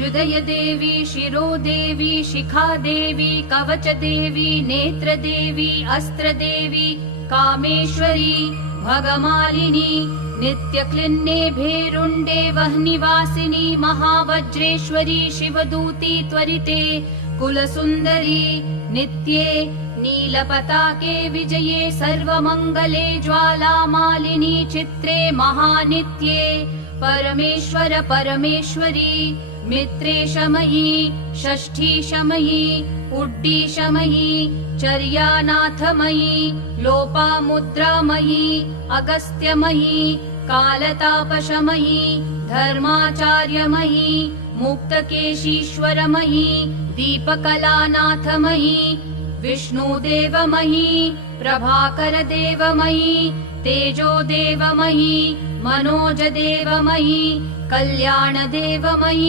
अभ्युदय देवी, शिरो देवी, शिखा देवी, कवच देवी, नेत्र देवी, अस्त्र देवी, कामेश्वरी, भगमालिनी, नित्यक्लिन्ने भेरुण्डे वह्निवासिनी, महावज्रेश्वरी, शिवदूती त्वरिते, कुलसुन्दरी, नित्ये नीलपताके विजये, सर्वमङ्गले, ज्वालामालिनी, चित्रे महानित्ये, परमेश्वर परमेश्वरी, मित्रे शमयी, षष्ठी शमयी, उड्डी शमयी, चर्यानाथमयी, लोपामुद्रामयी, अगस्त्यमयी, कालतापशमयी, धर्माचार्यमयी, मुक्तकेशीश्वरमयी, दीपकलानाथमयी, विष्णुदेवमयी, प्रभाकरदेवमयी, तेजोदेवमयी, मनोजदेवमयी, कल्याणदेवमयी।